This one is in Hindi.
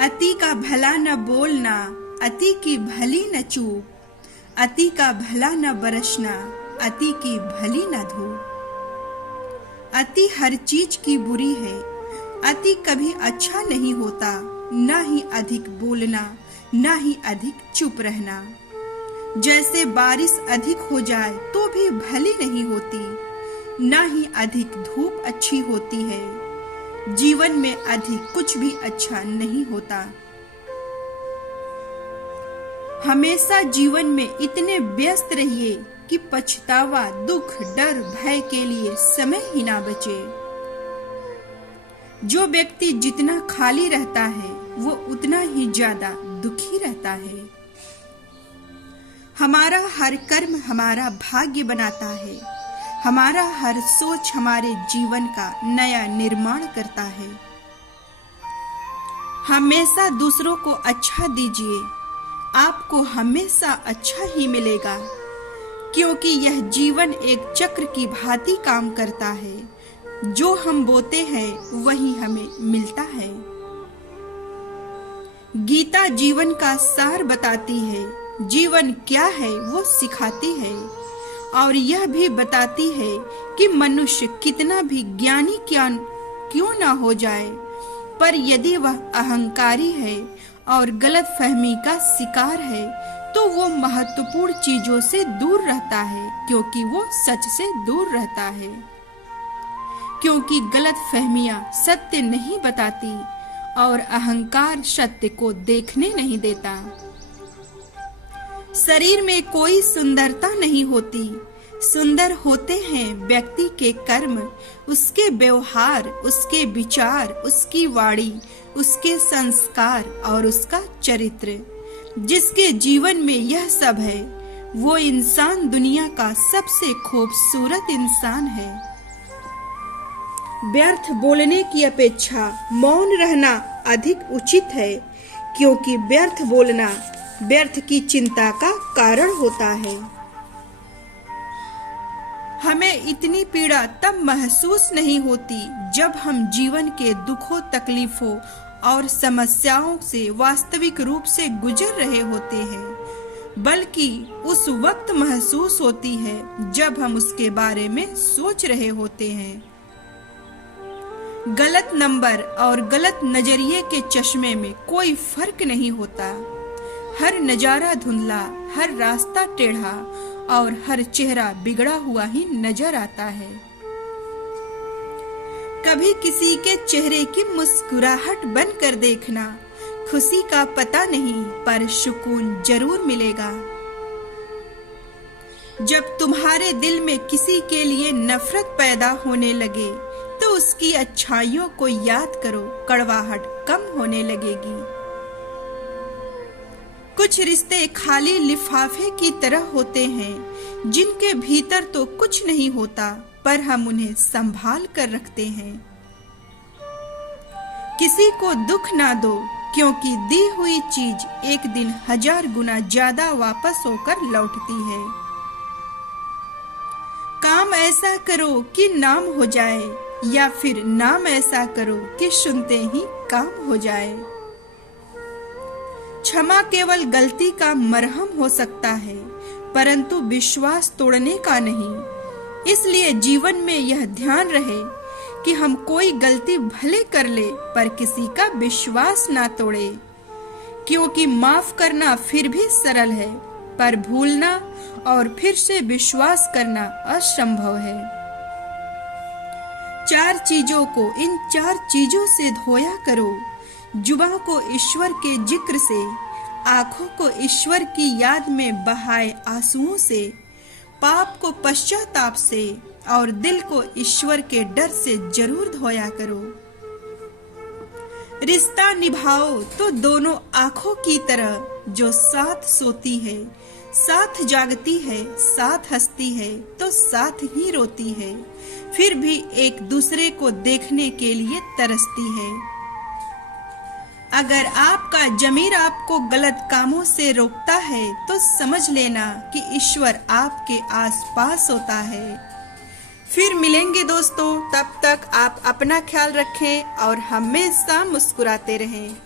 अति का भला न बोलना, अति की भली न चूक, अति का भला न बरसना, अति की भली न धूप। अति हर चीज की बुरी है, अति कभी अच्छा नहीं होता, न ही अधिक बोलना, न ही अधिक चुप रहना। जैसे बारिश अधिक हो जाए तो भी भली नहीं होती, न ही अधिक धूप अच्छी होती है। जीवन में अधिक कुछ भी अच्छा नहीं होता। हमेशा जीवन में इतने व्यस्त रहिए कि पछतावा, दुख, डर, भय के लिए समय ही ना बचे। जो व्यक्ति जितना खाली रहता है वो उतना ही ज्यादा दुखी रहता है। हमारा हर कर्म हमारा भाग्य बनाता है। हमारा हर सोच हमारे जीवन का नया निर्माण करता है। हमेशा दूसरों को अच्छा दीजिए, आपको हमेशा अच्छा ही मिलेगा, क्योंकि यह जीवन एक चक्र की भांति काम करता है। जो हम बोते हैं वही हमें मिलता है। गीता जीवन का सार बताती है। जीवन क्या है वो सिखाती है, और यह भी बताती है कि मनुष्य कितना भी ज्ञानी क्यों ना हो जाए, पर यदि वह अहंकारी है और गलत फहमी का शिकार है तो वो महत्वपूर्ण चीजों से दूर रहता है, क्योंकि वो सच से दूर रहता है। क्योंकि गलत फहमियां सत्य नहीं बताती और अहंकार सत्य को देखने नहीं देता। शरीर में कोई सुंदरता नहीं होती, सुंदर होते हैं व्यक्ति के कर्म, उसके व्यवहार, उसके विचार, उसकी वाणी, उसके संस्कार और उसका चरित्र। जिसके जीवन में यह सब है वो इंसान दुनिया का सबसे खूबसूरत इंसान है। व्यर्थ बोलने की अपेक्षा मौन रहना अधिक उचित है, क्योंकि व्यर्थ बोलना व्यर्थ की चिंता का कारण होता है। हमें इतनी पीड़ा तब महसूस नहीं होती जब हम जीवन के दुखों, तकलीफों और समस्याओं से वास्तविक रूप से गुजर रहे होते हैं, बल्कि उस वक्त महसूस होती है जब हम उसके बारे में सोच रहे होते हैं। गलत नंबर और गलत नजरिए के चश्मे में कोई फर्क नहीं होता। हर नजारा धुंधला, हर रास्ता टेढ़ा और हर चेहरा बिगड़ा हुआ ही नजर आता है। कभी किसी के चेहरे की मुस्कुराहट बनकर देखना, खुशी का पता नहीं पर सुकून जरूर मिलेगा। जब तुम्हारे दिल में किसी के लिए नफरत पैदा होने लगे तो उसकी अच्छाइयों को याद करो, कड़वाहट कम होने लगेगी। कुछ रिश्ते खाली लिफाफे की तरह होते हैं, जिनके भीतर तो कुछ नहीं होता, पर हम उन्हें संभाल कर रखते हैं। किसी को दुख ना दो, क्योंकि दी हुई चीज एक दिन 1000 गुना ज्यादा वापस होकर लौटती है। काम ऐसा करो कि नाम हो जाए, या फिर नाम ऐसा करो कि सुनते ही काम हो जाए। क्षमा केवल गलती का मरहम हो सकता है, परंतु विश्वास तोड़ने का नहीं। इसलिए जीवन में यह ध्यान रहे कि हम कोई गलती भले कर ले, पर किसी का विश्वास ना तोड़े, क्योंकि माफ करना फिर भी सरल है, पर भूलना और फिर से विश्वास करना असंभव है। 4 चीजों को इन 4 चीजों से धोया करो। जुबान को ईश्वर के जिक्र से, आंखों को ईश्वर की याद में बहाए आंसुओं से, पाप को पश्चाताप से और दिल को ईश्वर के डर से जरूर धोया करो। रिश्ता निभाओ तो दोनों आंखों की तरह, जो साथ सोती है, साथ जागती है, साथ हंसती है तो साथ ही रोती है, फिर भी एक दूसरे को देखने के लिए तरसती है। अगर आपका ज़मीर आपको गलत कामों से रोकता है तो समझ लेना कि ईश्वर आपके आसपास होता है। फिर मिलेंगे दोस्तों, तब तक आप अपना ख्याल रखें और हमेशा मुस्कुराते रहें।